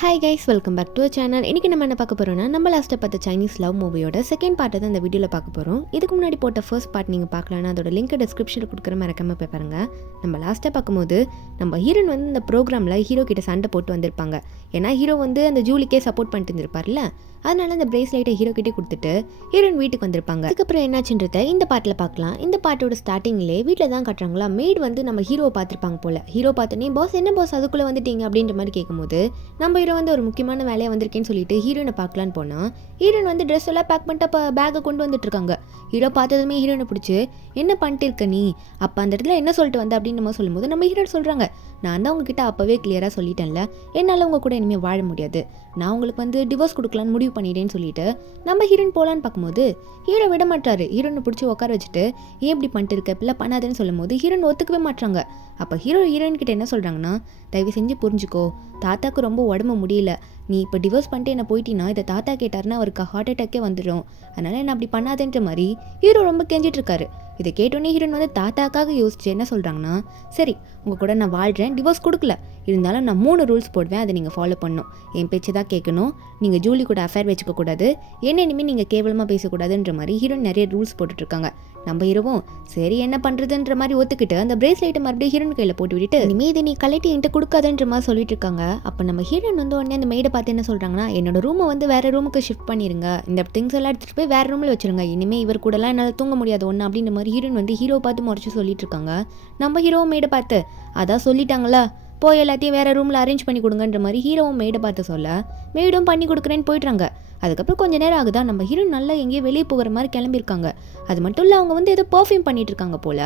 Hi guys, welcome back to channel. இன்றைக்கி நம்ம என்ன பார்க்க போகிறோம்னா, நம்ம லாஸ்ட்டாக பார்த்த சைனீஸ் லவ் மூவியோட செகண்ட் பார்ட்டை தான் இந்த வீடியோவில் பார்க்க போகிறோம். இதுக்கு முன்னாடி போட்ட ஃபர்ஸ்ட் பார்ட் நீங்கள் பார்க்கலன்னா அதோட லிங்க் டிஸ்கிரிப்ஷனில் கொடுக்குற மறக்காமல் போய் பாருங்க. நம்ம லாஸ்ட்டாக பார்க்கும்போது நம்ம ஹீரோயின் வந்து இந்த ப்ரோக்ராமில் ஹீரோ கிட்ட சண்டை போட்டு வந்திருப்பாங்க. ஏன்னா ஹீரோ வந்து அந்த ஜூலிக்கே சப்போர்ட் பண்ணிட்டு இருந்திருப்பார்ல, அதனால அந்த பிரேஸ்லைட்டை ஹீரோ கிட்டே கொடுத்துட்டு ஹீரோயின் வீட்டுக்கு வந்திருப்பாங்க. அதுக்கப்புறம் என்னாச்சுன்றத இந்த பாட்டில் பார்க்கலாம். இந்த பாட்டோட ஸ்டார்டிங்லேயே வீட்டில் தான் காட்டுறாங்களா, மேட் வந்து நம்ம ஹீரோவை பார்த்துருப்பாங்க போல. ஹீரோ பார்த்தோன்னே பாஸ் என்ன பாஸ் அதுக்குள்ளே வந்துட்டீங்க அப்படின்ற மாதிரி கேட்கும்போது, நம்ம ஹீரோ வந்து ஒரு முக்கியமான வேலையாக வந்திருக்கேன்னு சொல்லிட்டு ஹீரோயினை பார்க்கலான்னு போனால், ஹீரோயின் வந்து ட்ரெஸ் எல்லாம் பேக் பண்ணிட்டு அப்போ பேக்கை கொண்டு வந்துட்டு இருக்காங்க. ஹீரோ பார்த்ததுமே ஹீரோயினை பிடிச்சி என்ன பண்ணிட்டு இருக்க நீ, அப்போ அந்த இடத்துல என்ன சொல்லிட்டு வந்த அப்படின்னு நம்ம சொல்லும்போது நம்ம ஹீரோயின் சொல்கிறாங்க, நான் தான் உங்ககிட்ட அப்போவே கிளியராக சொல்லிட்டேன்ல, என்னால் உங்கள் கூட இனிமேல் வாழ முடியாது, நான் உங்களுக்கு வந்து டிவோர்ஸ் கொடுக்கலான்னு முடிவு பண்ணிட்டேன்னு சொல்லிட்டு நம்ம ஹீரோயின் போகலான்னு பார்க்கும்போது ஹீரோ விட மாட்டாரு. ஹீரோனை பிடிச்சி உட்கார வச்சுட்டு ஏன் இப்படி பண்ணிட்டு இருக்க, இப்பெல்லாம் பண்ணாதேன்னு சொல்லும் போது ஹீரோயின் ஒத்துக்கவே மாட்டாங்க. அப்போ ஹீரோயின் கிட்ட என்ன சொல்கிறாங்கன்னா, தயவு செஞ்சு புரிஞ்சுக்கோ, தாத்தாக்கு ரொம்ப உடம்பு முடியல, நீ இப்போ டிவோர்ஸ் பண்ணிட்டு என்ன போயிட்டீன்னா இதை தாத்தா கேட்டாருன்னா அவருக்கு ஹார்ட் அட்டாக்கே வந்துடும், அதனால் என்ன அப்படி பண்ணாதேன்ற மாதிரி ஹீரோ ரொம்ப கெஞ்சிட்டு இருக்காரு. இதை கேட்டோன்னே ஹீரோயின் வந்து தாத்தாக்காக யோசிச்சு என்ன சொல்கிறாங்கன்னா, சரி உங்கள் கூட நான் வாழ்கிறேன், டிவோர்ஸ் கொடுக்கல, இருந்தாலும் நான் 3 ரூல்ஸ் போடுவேன், அதை நீங்கள் ஃபாலோ பண்ணணும். என் பேச்சு தான் கேட்கணும், நீங்கள் ஜூலி கூட அஃபேர் வச்சுக்கக்கூடாது, என்ன இனிமேல் நீங்கள் கேவலமாக பேசக்கூடாதுன்ற மாதிரி ஹீரோயின் நிறைய ரூல்ஸ் போட்டுட்ருக்காங்க. நம்ம ஹீரோவும் சரி என்ன பண்ணுறதுன்ற மாதிரி ஒத்துக்கிட்டு அந்த பிரேஸ்லைட்டை மறுபடியும் ஹீரோயின் கையில் போட்டு விட்டுட்டு இனிமேல் இதை நீ கலட்டி என்கிட்ட கொடுக்காதுன்ற மாதிரி சொல்லிட்டு இருக்காங்க. அப்போ நம்ம ஹீரோயின் வந்து உடனே அந்த மெய்டை பார்த்து என்ன சொல்கிறாங்கன்னா, என்னோட ரூமை வந்து வேறு ரூமுக்கு ஷிஃப்ட் பண்ணிடுங்க, இந்த திங்ஸ் எல்லாம் எடுத்துகிட்டு போய் வேறு ரூமில் வச்சுருங்க, இனிமேல் இவர் கூடலாம் என்னால் தூங்க முடியாது ஒன்று அப்படின்ற மாதிரி ஹீரோயின் வந்து ஹீரோ பார்த்து முறைச்சி சொல்லிட்டு இருக்காங்க. நம்ம ஹீரோவும் மெய்டை பார்த்து அதான் சொல்லிட்டாங்களா, போய் எல்லாத்தையும் வேறு ரூமில் அரேஞ்ச் பண்ணி கொடுங்கன்ற மாதிரி ஹீரோவும் மெய்டை பார்த்து சொல்ல மெய்டும் பண்ணி கொடுக்குறேன்னு போயிட்டுறாங்க. அதுக்கப்புறம் கொஞ்சம் நேரம் ஆகுதா, நம்ம ஹீரோயின் நல்லா எங்கேயோ வெளியே போகிற மாதிரி கிளம்பியிருக்காங்க. அது மட்டும் இல்லை, அவங்க வந்து ஏதோ பர்ஃப்யூம் பண்ணிட்டு இருக்காங்க போல்.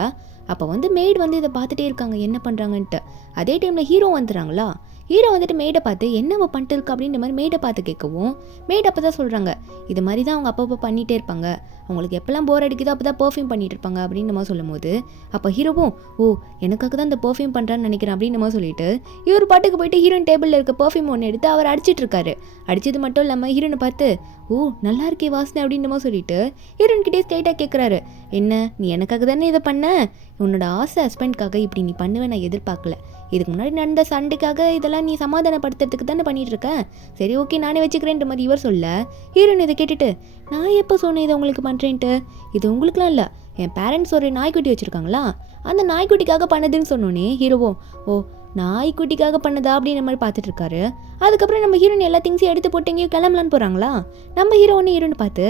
அப்போ வந்து மெய்டு வந்து இதை பார்த்துட்டே இருக்காங்க என்ன பண்ணுறாங்கன்ட்டு. அதே டைமில் ஹீரோ வந்துடுறாங்களா, ஹீரோ வந்துட்டு மெய்டை பார்த்து என்னவோ பண்ணிட்டு இருக்கு அப்படின்ற மாதிரி மெய்டை பார்த்து கேட்கவும் மெய்டு அப்போ தான் சொல்கிறாங்க, இது மாதிரி தான் அவங்க அப்பப்போ பண்ணிகிட்டே இருப்பாங்க, அவங்களுக்கு எப்போல்லாம் போர் அடிக்குதோ அப்போ தான் பர்ஃப்யூம் பண்ணிட்டு இருப்பாங்க அப்படின்னு நம்ம சொல்லும் போது, அப்போ ஹீரோவும் ஓ எனக்காக தான் இந்த பர்ஃப்யூம் பண்ணுறான்னு நினைக்கிறேன் அப்படின்னு நம்ம சொல்லிட்டு இவர் பாட்டுக்கு போயிட்டு ஹீரோயின் டேபிளில் இருக்க பர்ஃப்யூம் ஒன்று எடுத்து அவர் அடிச்சிட்டு இருக்காரு. அடிச்சது மட்டும் இல்லாமல் ஹீரோனை பார்த்து ஓ நல்லா இருக்கே வாசனை அப்படின்னு சொல்லிட்டு ஹீரோயின் கிட்டே ஸ்ட்ரைட்டாக கேட்குறாரு, என்ன நீ எனக்காக தானே இதை பண்ண, உன்னோட ஆசை ஹஸ்பண்ட்காக இப்படி நீ பண்ணுவேன் நான் எதிர்பார்க்கல, இதுக்கு முன்னாடி நடந்த சண்டைக்காக இதெல்லாம் நீ சமாதானப்படுத்துறதுக்கு தானே பண்ணிட்டு இருக்க, சரி ஓகே நானே வச்சுக்கிறேன்ற மாதிரி இவர் சொல்ல ஹீரோயின் இதை கேட்டுட்டு நான் எப்போ சொன்னேன் இதை உங்களுக்கு பண்ணுறேன்ட்டு, இது உங்களுக்குலாம் இல்லை, என் பேரண்ட்ஸ் ஒரு நாய்க்குட்டி வச்சுருக்காங்களா, அந்த நாய்க்குட்டிக்காக பண்ணதுன்னு சொன்னோன்னே ஹீரோவோ ஓ நாய்க்குட்டிக்காக பண்ணதா அப்படின்ற மாதிரி பார்த்துட்டு இருக்காரு. அதுக்கப்புறம் நம்ம ஹீரோயின் எல்லா திங்ஸையும் எடுத்து போட்டு எங்கேயும் கிளம்பலான்னு போகிறாங்களா, நம்ம ஹீரோயின் பார்த்து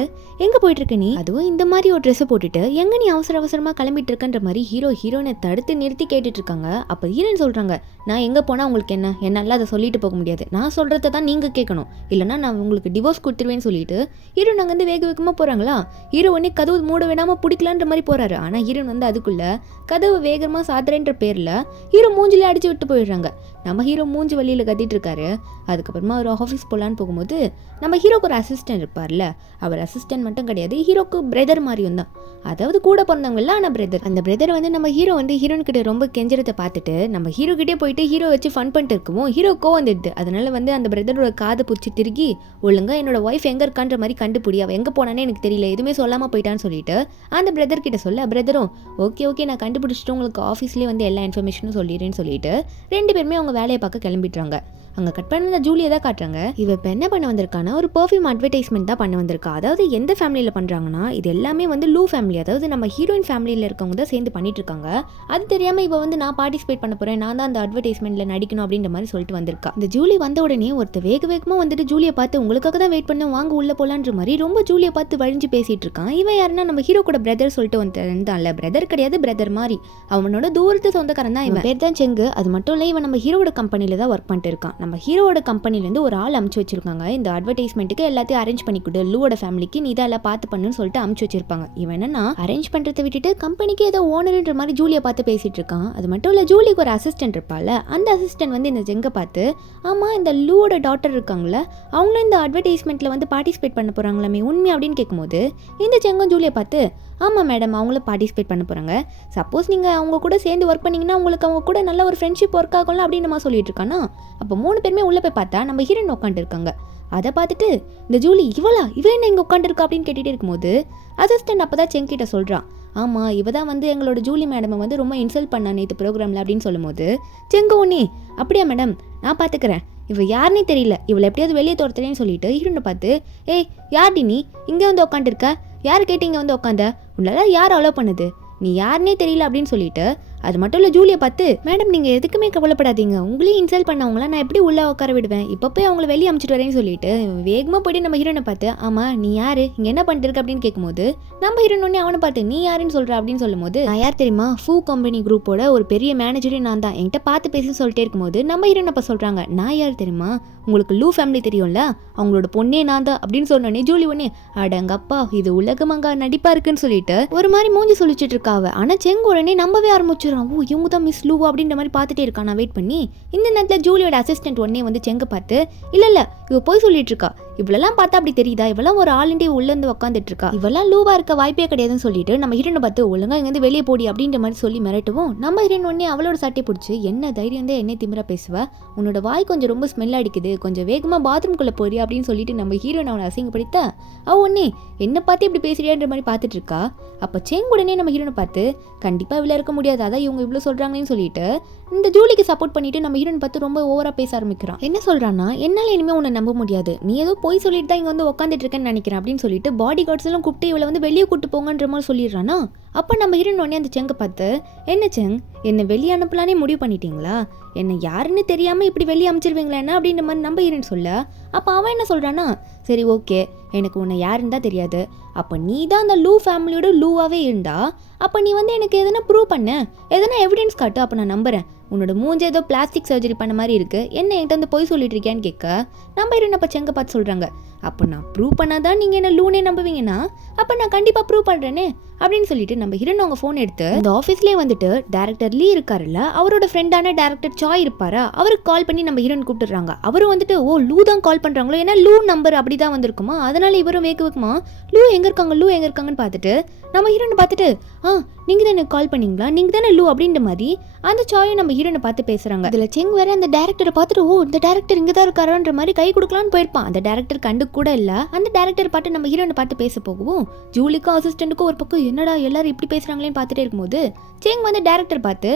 எங்கே போயிட்டுருக்க நீ, அதுவும் இந்த மாதிரி ஒரு ட்ரெஸ்ஸை போட்டுட்டு எங்கே நீ அவசரமாக கிளம்பிட்டு இருக்கன்ற மாதிரி ஹீரோயினை தடுத்து நிறுத்தி கேட்டுட்டு இருக்காங்க. அப்போ ஹீரோயின் சொல்கிறாங்க, நான் எங்கே போனால் உங்களுக்கு என்ன, என்னால் அதை சொல்லிட்டு போக முடியாது, நான் சொல்கிறத தான் நீங்கள் கேட்கணும், இல்லைனா நான் உங்களுக்கு டிவோர்ஸ் கொடுத்துருவேன்னு சொல்லிட்டு ஹீரோயின் அங்கேருந்து வேகமாக போகிறாங்களா. ஹீரோயினே கதவு மூட விடாமல் பிடிக்கலான்ற மாதிரி போகிறாரு. ஆனால் ஹீரோயின் வந்து அதுக்குள்ளே கதவு வேகமாக சாத்துறேன்ற பேரில் ஹீரோ மூஞ்சிலே அடிச்சு விட்டு போயிடுறாங்க. நம்ம ஹீரோ மூஞ்சி வழியில் கத்திட்டு இருக்காரு. அதுக்கப்புறமா ஒரு ஆஃபீஸ் போகலான்னு போகும்போது நம்ம ஹீரோக்கு ஒரு அசிஸ்டன்ட் இருப்பார்ல, அவர் அசிஸ்டன்ட் மட்டும் கிடையாது, ஹீரோக்கு பிரதர் மாதிரியும் தான், அதாவது கூட பிறந்தவங்கலாம் ஆனால் பிரதர். அந்த பிரதர் வந்து நம்ம ஹீரோ வந்து ஹீரோயின் கிட்ட ரொம்ப கெஞ்சறதை பார்த்துட்டு நம்ம ஹீரோ கிட்டே போயிட்டு ஹீரோ வச்சு ஃபன் பண்ணிட்டு இருக்கவும் ஹீரோக்கோ வந்துடுது. அதனால வந்து அந்த பிரதரோட காதை பிடிச்சி திருகி ஒழுங்கா என்னோட ஒய்ஃப் எங்கே இருக்கான்ற மாதிரி கண்டுபிடி, அவள் எங்கே போனானே எனக்கு தெரியல, எதுவுமே சொல்லாமல் போயிட்டான்னு சொல்லிட்டு அந்த பிரதர் கிட்ட சொல்ல பிரதரும் ஓகே நான் கண்டுபிடிச்சிட்டு உங்களுக்கு ஆஃபீஸ்லேயே வந்து எல்லா இன்ஃபர்மேஷனும் சொல்லிடுறேன்னு சொல்லிட்டு 2 பேருமே அவங்க வேலையை பார்க்க கிளம்பிடுறாங்க. அங்கே கட் பண்ண ஜூலியை தான் காட்டுறாங்க. இவ இப்போ என்ன பண்ண வந்திருக்கானா, ஒரு பர்ஃப்யூம் அட்வர்டைஸ்மெண்ட் தான் பண்ண வந்திருக்கா. அதாவது எந்த ஃபேமிலியில் பண்ணுறாங்கன்னா, இது எல்லாமே வந்து லூ ஃபேமிலி, அதாவது நம்ம ஹீரோயின் ஃபேமிலியில் இருக்கவங்க தான் சேர்ந்து பண்ணிட்டு இருக்காங்க. அது தெரியாமல் இவ வந்து நான் பார்ட்டிசிபேட் பண்ண போகிறேன், நான் தான் அந்த அட்வர்டைஸ்மெண்ட்டில் நடிக்கணும் அப்படின்ற மாதிரி சொல்லிட்டு வந்திருக்கா. இந்த ஜூலி வந்த உடனே ஒருத்தர் வேகமாக வந்துட்டு ஜூலியை பார்த்து உங்களுக்காக தான் வெயிட் பண்ண, வாங்க உள்ள போலான்ற மாதிரி ரொம்ப ஜூலியை பார்த்து வழிஞ்சு பேசிட்டு இருக்கான். இவன் யாருன்னா நம்ம ஹீரோ கூட பிரதர் சொல்லிட்டு வந்தான்ல, பிரதர் கிடையாது பிரதர் மாதிரி, அவனோட தூரத்து சொந்தக்காரன் தான், இவன் பேர் தான் செங்கு. அது மட்டும் இல்லை, இவன் நம்ம ஹீரோட கம்பெனியில் தான் ஒர்க் பண்ணிட்டு இருக்கான். நம்ம ஹீரோட கம்பெனிலேருந்து ஒரு ஆள் அமுச்சு வச்சிருக்காங்க, இந்த அட்வர்டைஸ்மெண்ட்டுக்கு எல்லாத்தையும் அரேஞ்ச் பண்ணி கொடு, லூவோட ஃபேமிலிக்கு நீ தான் எல்லாம் பார்த்து பண்ணுன்னு சொல்லிட்டு அமுச்சு வச்சிருப்பாங்க. இவன் என்னன்னா அரேஞ்ச் பண்ணுறதை விட்டுட்டு கம்பெனிக்கு ஏதோ ஓனர்ன்ற மாதிரி ஜூலியை பார்த்து பேசிட்டு இருக்கான். அது மட்டும் இல்லை, ஜூலிக்கு ஒரு அசிஸ்டன்ட் இருப்பாள், அந்த அசிஸ்டன்ட் வந்து இந்த ஜெங்கை பார்த்து ஆமாம் இந்த லூவோட டாட்டர் இருக்காங்களே அவங்களும் இந்த அட்வர்டைஸ்மெண்ட்டில் வந்து பார்ட்டிசிபேட் பண்ண போகிறாங்களாமே உண்மை அப்படின்னு கேட்கும்போது இந்த ஜெங்கும் ஜூலியை பார்த்து ஆமாம் மேடம் அவங்களும் பார்ட்டிசிபேட் பண்ண போகிறாங்க, சப்போஸ் நீங்கள் அவங்க கூட சேர்ந்து ஒர்க் பண்ணிங்கன்னா உங்களுக்கு அவங்க கூட நல்ல ஒரு ஃப்ரெண்ட்ஷிப் ஒர்க் ஆகும்ல அப்படின்னு நம்ம சொல்லிட்டு இருக்கானா. அப்போ 3 பேருமே உள்ளே போய் பார்த்தா நம்ம ஹீரோயின் உட்காந்துருக்காங்க. அதை பார்த்துட்டு இந்த ஜூலி இவ என்ன இங்கே உட்காந்துருக்கா அப்படின்னு கேட்டுகிட்டே இருக்கும்போது அசிஸ்டன்ட் அப்போ தான் செங்கிட்ட சொல்கிறான், ஆமாம் இவ தான் வந்து எங்களோட ஜூலி மேடமை வந்து ரொம்ப இன்சல்ட் பண்ணா நேற்று ப்ரோக்ராமில் அப்படின்னு சொல்லும் போது செங்கு ஒன்னே அப்படியா மேடம் நான் பார்த்துக்கிறேன், இவ யாருன்னே தெரியல, இவளை எப்படியாவது வெளியே துரத்துறேன்னு சொல்லிட்டு ஹீரோனை பார்த்து, ஏய் யார்டி நீ இங்கே வந்து உட்காந்துருக்க, யார் கேட்டு இங்கே வந்து உட்காந்த, உன்னால யார் அலோவ் பண்ணுது, நீ யாருன்னே தெரியல அப்படின்னு சொல்லிட்டு, அது மட்டும் இல்லை ஜூலியை பார்த்து, மேடம் நீங்கள் எதுக்குமே கவலைப்படாதீங்க, உங்களையும் இன்சல்ட் பண்ணவங்கள நான் எப்படி உள்ளே உட்கார விடுவேன், இப்போ போய் அவங்கள வெளியே அமிச்சிட்டு வரேன்னு சொல்லிட்டு வேகமாக போய்ட்டு நம்ம ஹீரோனை பார்த்து, ஆமாம் நீ யார் இங்கே என்ன பண்ணிட்டு இருக்க அப்படின்னு கேட்கும்போது, நம்ம ஹீரோன் உடனே அவனை பார்த்து நீ யாருன்னு சொல்கிற அப்படின்னு சொல்லும்போது, நான் யார் தெரியுமா, ஃபூ கம்பெனி குரூப்போட ஒரு பெரிய மேனேஜரே நான் தான், என்கிட்ட பார்த்து பேசி சொல்லிட்டே இருக்கும்போது நம்ம ஹீரோன் அப்போ சொல்கிறாங்க, நான் யார் தெரியுமா, உங்களுக்கு லூ ஃபேமிலி தெரியும்ல, அவங்களோட பொண்ணே நான் தான் அப்படின்னு சொன்னோடனே ஜூலி ஒன்னே அடங்கப்பா இது உலகமங்கா நடிப்பா இருக்குன்னு சொல்லிட்டு ஒரு மாதிரி மூஞ்சி சொல்லிச்சிட்டு இருக்காவ. ஆனால் செங் உடனே நம்பவே ஆரம்பிச்சிடறான், ஓ இவங்க தான் மிஸ் லூ அப்படின்ற மாதிரி பார்த்துட்டே இருக்கான். நான் வெயிட் பண்ணி இந்த நேரத்தில் ஜூலியோட அசிஸ்டன்ட் உடனே வந்து செங்கை பார்த்து, இல்லை இவ போய் சொல்லிட்டு இருக்கா, இவளெல்லாம் பார்த்தா அப்படி தெரியுதா, இவெல்லாம் ஒரு ஆளுண்டே உள்ளேருந்து உட்காந்துட்டு இருக்கா, இவெல்லாம் லூவா இருக்க வாய்ப்பே கிடையாதுன்னு சொல்லிட்டு நம்ம ஹீரோனை பார்த்து ஒழுங்கா இங்கேருந்து வெளியே போடி அப்படின்ற மாதிரி சொல்லி மிரட்டுவோம். நம்ம ஹீரோன் உடனே அவளோட சட்டை பிடிச்சி, என்ன தைரியம் தான் என்ன திமிரா பேசுவ, உன்னோட வாய் கொஞ்சம் ரொம்ப ஸ்மெல் அடிக்குது, கொஞ்சம் வேகமாக பாத்ரூம்குள்ளே போறி அப்படின்னு சொல்லிட்டு நம்ம ஹீரோன் அவனை அசிங்கப்படுத்த, அவ உடனே என்ன பார்த்து இப்படி பேசுறியான்ற மாதிரி பார்த்துட்டு இருக்கா. அப்போ செங் உடனே நம்ம ஹீரோனை பார்த்து, கண்டிப்பாக இவ்வளோ இருக்க முடியாது, அதான் இவங்க இவ்வளோ சொல்கிறாங்கன்னு சொல்லிட்டு இந்த ஜூலிக்கு சப்போர்ட் பண்ணிட்டு நம்ம ஹீரோன் பார்த்து ரொம்ப ஓவராக பேச ஆரம்பிக்கிறான். என்ன சொல்கிறான்னா, என்னால் இனிமேல் உன்னை நம்ப முடியாது, நீ ஏதோ போய் சொல்லிட்டு தான் இங்கே வந்து உட்காந்துட்டு இருக்கேன்னு நினைக்கிறேன் அப்படின்னு சொல்லிட்டு பாடி கார்ட்ஸ் எல்லாம் கூப்பிட்டு இவளை வந்து வெளியே கூட்டு போங்கன்ற மாதிரி சொல்லிடுறானா. அப்போ நம்ம ஹீரோன் உடனே அந்த செங்கை பார்த்து, என்ன செங் என்னை வெளியே அனுப்பலானே முடிவு பண்ணிட்டீங்களா, என்னை யாருன்னு தெரியாமல் இப்படி வெளியே அனுப்பிச்சிருவீங்களா என்ன அப்படின்ற மாதிரி நம்ம ஹீரோன் சொல்ல, அப்போ அவன் என்ன சொல்கிறான்னா, சரி ஓகே எனக்கு உன்னை யாருன்னு தான் தெரியாது, அப்போ நீ தான் அந்த லூ ஃபேமிலியோட லூவாகவே இருந்தா அப்போ நீ வந்து எனக்கு எதனா ப்ரூவ் பண்ண, எதனா எவிடன்ஸ் காட்டு, அப்போ நான் நம்புறேன், உன்னோட மூஞ்சி ஏதோ பிளாஸ்டிக் சர்ஜரி பண்ண மாதிரி இருக்குது, என்ன என்கிட்ட வந்து போய் சொல்லிட்டு இருக்கியான்னு கேட்க நம்ம ஹீரோன் அப்போ செங்கை பார்த்து சொல்கிறாங்க, அப்போ நான் ப்ரூவ் பண்ணாதான் நீங்கள் என்ன லூனே நம்புவீங்கன்னா அப்போ நான் கண்டிப்பாக ப்ரூவ் பண்ணுறேனே அப்படின்னு சொல்லிட்டு நம்ம ஹீரோன் அவங்க ஃபோன் எடுத்து இந்த ஆஃபீஸ்லேயே வந்துட்டு டேரக்டர் லீ இருக்காருல்ல, அவரோட ஃப்ரெண்டான டேரக்டர் சாய் இருப்பாரா, அவருக்கு கால் பண்ணி நம்ம ஹீரோன் கூப்பிட்டுறாங்க. அவரும் வந்துட்டு ஓ லூ தான் கால் பண்ணுறாங்களோ, ஏன்னா லூ நம்பர் அப்படி தான் வந்திருக்குமா, அதனால இவரும் வேக்குமா லூ எங்கே இருக்காங்கன்னு பார்த்துட்டு நம்ம ஹீரோனை பார்த்துட்டு, நீங்கள் தான் எனக்கு கால் பண்ணீங்களா, நீங்கள் தானே லூ அப்படின்ற மாதிரி அந்த சாயை நம்ம ஹீரோனை பார்த்து பேசுகிறாங்க. இதில் செங் வேற அந்த டேரக்டரை பார்த்துட்டு, ஓ இந்த டேரக்டர் இங்கே தான் இருக்காரான்ற மாதிரி கை கொடுக்கலான்னு போயிருப்பான். அந்த டேரக்டர் கண்டு கூட இல்லை. அந்த டேரக்டர் பார்த்து நம்ம ஹீரோனை பார்த்து பேச போகவும் ஜூலிக்கும் அசிஸ்டண்ட்டுக்கும் ஒரு பக்கம் என்னடா எல்லாரும் இப்படி பேசுகிறாங்களேன்னு பார்த்துட்டே இருக்கும்போது செங் வந்து டேரக்டர் பார்த்து,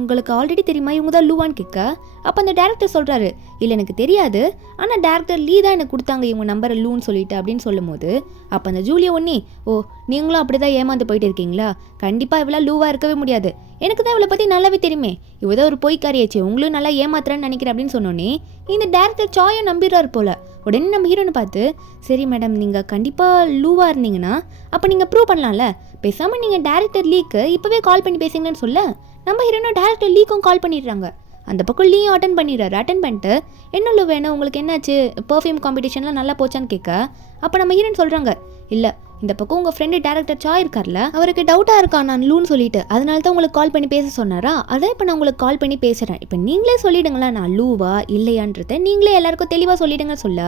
உங்களுக்கு ஆல்ரெடி தெரியுமா இவங்க தான் லூவான்னு கேட்க, அப்போ அந்த டேரக்டர் சொல்கிறாரு, இல்லை எனக்கு தெரியாது, ஆனால் டேரக்டர் லீ தான் எனக்கு கொடுத்தாங்க இவங்க நம்பரை லூன்னு சொல்லிட்டு அப்படின்னு சொல்லும் போது அப்போ அந்த ஜூலியை ஒன்னே, ஓ நீங்களும் அப்படி தான் ஏமாந்து போயிட்டு இருக்கீங்களா, கண்டிப்பாக இவ்வளோ லூவாக இருக்கவே முடியாது, எனக்கு தான் இவளை பற்றி நல்லாவே தெரியுமே, இவதான் ஒரு பொய்க்காரியாச்சு, உங்களும் நல்லா ஏமாத்துறேன்னு நினைக்கிறேன் அப்படின்னு சொன்னோன்னே இந்த டேரக்டர் சாயை நம்பிடுறாரு போல. உடனே நம்ம ஹீரோனை பார்த்து, சரி மேடம் நீங்கள் கண்டிப்பாக லூவாக இருந்தீங்கன்னா அப்போ நீங்கள் ப்ரூவ் பண்ணலாம்ல, பேசாமல் நீங்கள் டேரக்டர் லீக்கு இப்போவே கால் பண்ணி பேசுங்கன்னு சொல்ல நம்ம ஹீரோனை டேரக்டர் லீக்கும் கால் பண்ணிடுறாங்க. அந்த பக்கம் லீயும் அட்டன் பண்ணிட்டு என்ன லூ வேணும் உங்களுக்கு, என்னாச்சு பர்ஃப்யூம் காம்படிஷன்லாம் நல்லா போச்சான்னு கேட்க அப்போ நம்ம ஹீரோன் சொல்கிறாங்க, இல்லை இந்த பக்கம் உங்கள் ஃப்ரெண்டு டேரக்டர் சாய் இருக்கார்ல, அவருக்கு டவுட்டாக இருக்கா நான் லூன்னு சொல்லிட்டு, அதனால தான் உங்களுக்கு கால் பண்ணி பேச சொன்னாரா, அதான் இப்போ நான் உங்களுக்கு கால் பண்ணி பேசுகிறேன், இப்போ நீங்களே சொல்லிடுங்களா நான் லூவா இல்லையான்றதை நீங்களே எல்லாருக்கும் தெளிவாக சொல்லிடுங்க சொல்ல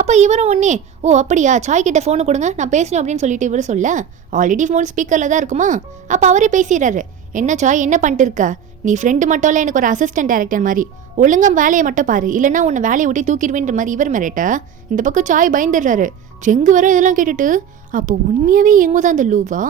அப்போ இவரும் ஒன்னே, ஓ அப்படியா சாய் கிட்ட ஃபோனை கொடுங்க நான் பேசணும் அப்படின்னு சொல்லிட்டு இவரு சொல்ல ஆல்ரெடி ஃபோன் ஸ்பீக்கரில் தான் இருக்குமா. அப்போ அவரே பேசிடுறாரு, என்ன சாய் என்ன பண்ணிட்டு இருக்க, நீ ஃப்ரெண்டு மட்டும் இல்லை எனக்கு ஒரு அசிஸ்டன்ட் டேரக்டர் மாதிரி, ஒழுங்காக வேலையை மட்டும் பாரு, இல்லைன்னா உன்னை வேலையை விட்டு தூக்கிடுவேன்ற மாதிரி இவர் மிரட்ட இந்த பக்கம் சாய் பயந்துடுறாரு. செங்கு வர இதெல்லாம் கேட்டுட்டு, அப்போ உண்மையாகவே எங்கே தான் அந்த லூவா,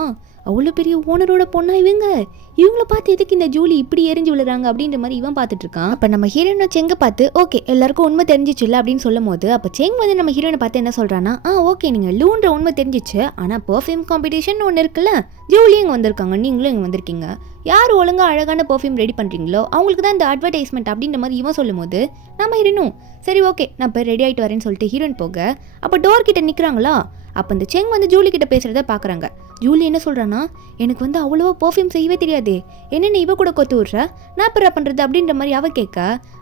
அவ்வளோ பெரிய ஓனரோட பொண்ணா இவங்கள பார்த்து எதுக்கு இந்த ஜூலி இப்படி எரிஞ்சு விழுறாங்க அப்படின்ற மாதிரி இவன் பார்த்துட்டு இருக்கான். அப்போ நம்ம ஹீரோனை செங்கை பார்த்து, ஓகே எல்லாருக்கும் உண்மை தெரிஞ்சிச்சு இல்லை அப்படின்னு சொல்லும் போது அப்போ செங் வந்து நம்ம ஹீரோனை பார்த்து என்ன சொல்கிறான்னா, ஓகே நீங்கள் லூன்ற உண்மை தெரிஞ்சிச்சு, ஆனால் பர்ஃப்யூம் காம்படிஷன் ஒன்று இருக்குல்ல, ஜூலி இங்கே வந்திருக்காங்க, நீங்களும் இங்கே வந்திருக்கீங்க, யார் ஒழுங்காக அழகான பர்ஃப்யூம் ரெடி பண்ணுறீங்களோ அவங்களுக்கு தான் இந்த அட்வர்டைஸ்மெண்ட் அப்படின்ற மாதிரி இவன் சொல்லும் போது நம்ம ஹீரோனும் சரி ஓகே நான் இப்போ ரெடி ஆகிட்டு வரேன்னு சொல்லிட்டு ஹீரோயின் போக அப்போ டோர் கிட்ட நிற்கிறாங்களா. அப்போ இந்த செங் வந்து ஜூலி கிட்ட பேசுகிறத பார்க்குறாங்க. ஜூலி என்ன சொல்கிறான்னா, எனக்கு வந்து அவ்வளோவா பர்ஃப்யூம் செய்யவே தெரியாதே, என்னென்ன இவ கூட கொத்து விட்ற, நான் பிற பண்ணுறது அப்படின்ற மாதிரி அவ கேட்க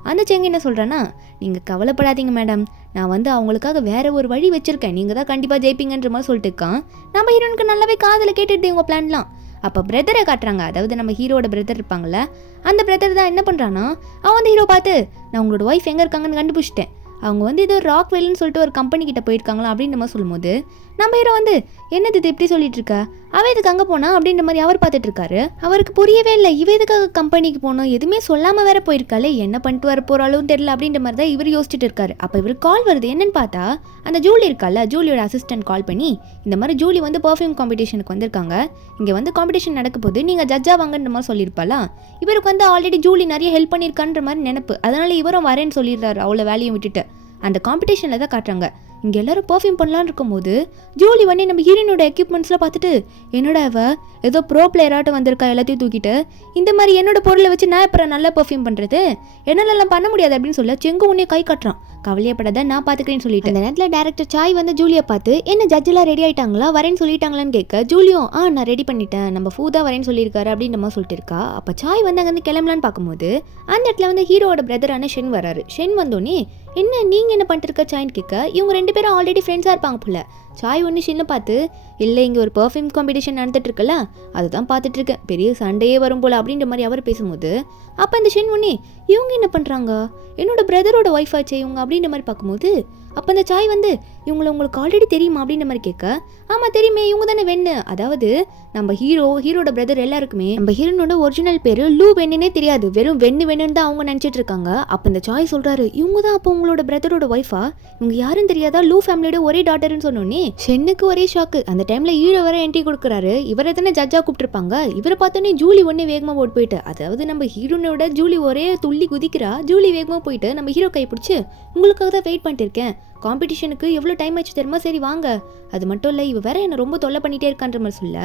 அந்த செங் என்ன சொல்கிறான்னா, நீங்கள் கவலைப்படாதீங்க மேடம், நான் வந்து அவங்களுக்காக வேற ஒரு வழி வச்சுருக்கேன், நீங்கள் தான் கண்டிப்பாக ஜெயிப்பீங்கன்ற மாதிரி சொல்லிட்டு இருக்கான். நம்ம ஹீரோனுக்கு நல்லாவே காதில் கேட்டுட்டு இவங்க பிளான்லாம். அப்போ பிரதரை காட்டுறாங்க, அதாவது நம்ம ஹீரோட பிரதர் இருப்பாங்கள்ல, அந்த பிரதர் தான் என்ன பண்ணுறான்னா, அவன் வந்து ஹீரோ பார்த்து, நான் உங்களோட ஒய்ஃப் எங்கே இருக்காங்கன்னு கண்டுபிடிச்சிட்டேன், அவங்க வந்து ஏதோ ராக்வெல்னு சொல்லிட்டு ஒரு கம்பெனி கிட்ட போயிருக்காங்களா அப்படின்ற மாதிரி சொல்லும்போது நம்ம ஹீரோ வந்து என்னது இது இப்படி சொல்லிட்டு இருக்கா, அவ எதுக்கு அங்கே போனா அப்படின்ற மாதிரி அவர் பார்த்துட்டு இருக்காரு. அவருக்கு புரியவே இல்லை, இவ எதுக்காக கம்பெனிக்கு போனோம், எதுவுமே சொல்லாம வேற போயிருக்காளே, என்ன பண்ணிட்டு வர போறாலும் தெரியல அப்படின்ற மாதிரி தான் இவர் யோசிச்சுட்டு இருக்காரு. அப்போ இவர் கால் வருது. என்னன்னு பார்த்தா அந்த ஜூலி இருக்கால, ஜூலியோட அசிஸ்டன்ட் கால் பண்ணி இந்த மாதிரி ஜூலி வந்து பர்ஃப்யூம் காம்படிஷனுக்கு வந்திருக்காங்க, இங்கே வந்து காம்படிஷன் நடக்க போது நீங்கள் ஜட்ஜா வாங்கன்ற மாதிரி சொல்லியிருப்பாளா. இவருக்கு வந்து ஆல்ரெடி ஜூலி நிறைய ஹெல்ப் பண்ணியிருக்கான்ற மாதிரி நினைப்பு, அதனால இவரும் வரேன்னு சொல்லிடுறாரு அவ்வளோ வேலையும் விட்டுட்டு. அந்த காம்படிஷனில் தான் காட்டுறாங்க. இங்கே எல்லாரும் பர்ஃப்யூம் பண்ணலான்னு இருக்கும்போது ஜூலி வந்து நம்ம ஹீரோனோட எக்யூப்மெண்ட்ஸ்லாம் பார்த்துட்டு என்னோட அவ ஏதோ ப்ரோ பிளேயராட்டம் வந்திருக்கா, எல்லாத்தையும் தூக்கிட்டு இந்த மாதிரி என்னோட பொருளை வச்சு நான் இப்போ நல்லா பர்ஃப்யூம் பண்ணுறது, என்னாலலாம் பண்ண முடியாது அப்படின்னு சொல்ல செங்கு உன்னே கை காட்டுறான். கவலையப்படாத நான் பார்த்துக்கிறேன்னு சொல்லிட்டு அந்த நேரத்தில் டேரக்டர் சாய் வந்து ஜூலியை பார்த்து என்ன ஜட்ஜெல்லாம் ரெடி ஆகிட்டாங்களா, வரேன்னு சொல்லிட்டாங்களான்னு கேட்க ஜூலியும் நான் ரெடி பண்ணிட்டேன், நம்ம ஃபூ தான் வரேன்னு சொல்லியிருக்காரு அப்படின்ற மாதிரி சொல்லிட்டு இருக்கா. அப்போ சாய் வந்து அங்கேருந்து கிளம்பலான்னு பார்க்கும்போது அந்த இடத்துல வந்து ஹீரோட பிரதரான ஷென் வராரு. ஷென் வந்தோடனே என்ன நீங்கள் என்ன பண்ணிட்டு இருக்க சாய்ன்னு கேட்க இவங்க 2 பேரும் ஆல்ரெடி ஃப்ரெண்ட்ஸாக இருப்பாங்க போல. சாய் ஒன்று ஷென்னை பார்த்து இல்லை இங்கே ஒரு பர்ஃப்யூம் காம்படிஷன் நடந்துட்டு இருக்குல்ல அதுதான் பார்த்துட்டு இருக்கேன், பெரிய சண்டையே வரும் போல அப்படின்ற மாதிரி அவர் பேசும்போது அப்போ அந்த ஷென் ஒன்னே இவங்க என்ன பண்ணுறாங்க, என்னோட பிரதரோட ஒய்ஃப் ஆச்சு இவங்க அப்படின்ற மாதிரி பார்க்கும்போது அப்போ அந்த சாய் வந்து உங்களுக்கு ஆல்ரெடி தெரியுமா அப்படின்ற மாதிரி கேட்க ஆமாம் தெரியுமே, இவங்க தானே வெண்ணு, அதாவது நம்ம ஹீரோட பிரதர் எல்லாருக்குமே நம்ம ஹீரோனோட ஒரிஜினல் பேர் லூ வெண்ணுனே தெரியாது, வெறும் வெண்ணுன்னு தான் அவங்க நினச்சிட்டு இருக்காங்க. அப்போ இந்த சாய் சொல்கிறாரு இவங்க தான் அப்போ உங்களோட பிரதரோட ஒய்ஃபா, இவங்க யாரும் தெரியாதா, லூ ஃபேமிலியோட ஒரே டாட்டர்னு சொன்னோன்னே ஷென்னுக்கு ஒரே ஷாக்கு. அந்த டைமில் ஹீரோ வர என்ட்ரி கொடுக்குறாரு. இவரை தானே ஜட்ஜாக கூப்பிட்டுருப்பாங்க. இவரை பார்த்தோன்னே ஜூலி ஒன்றே வேகமாக ஓட்டு போயிட்டு, அதாவது நம்ம ஹீரோனோட ஜூலி ஒரே துள்ளி குதிக்கிறா. ஜூலி வேகமாக போயிட்டு நம்ம ஹீரோ கை பிடிச்சி உங்களுக்காக தான் வெயிட் பண்ணிட்டு இருக்கேன், காம்படிஷனுக்கு எவ்வளோ டைம் ஆச்சு தெரியுமா, சரி வாங்க. அது மட்டும் இல்லை இவ வேற என்ன ரொம்ப தொல்லை பண்ணிகிட்டே இருக்கான்ற மாதிரி சொல்ல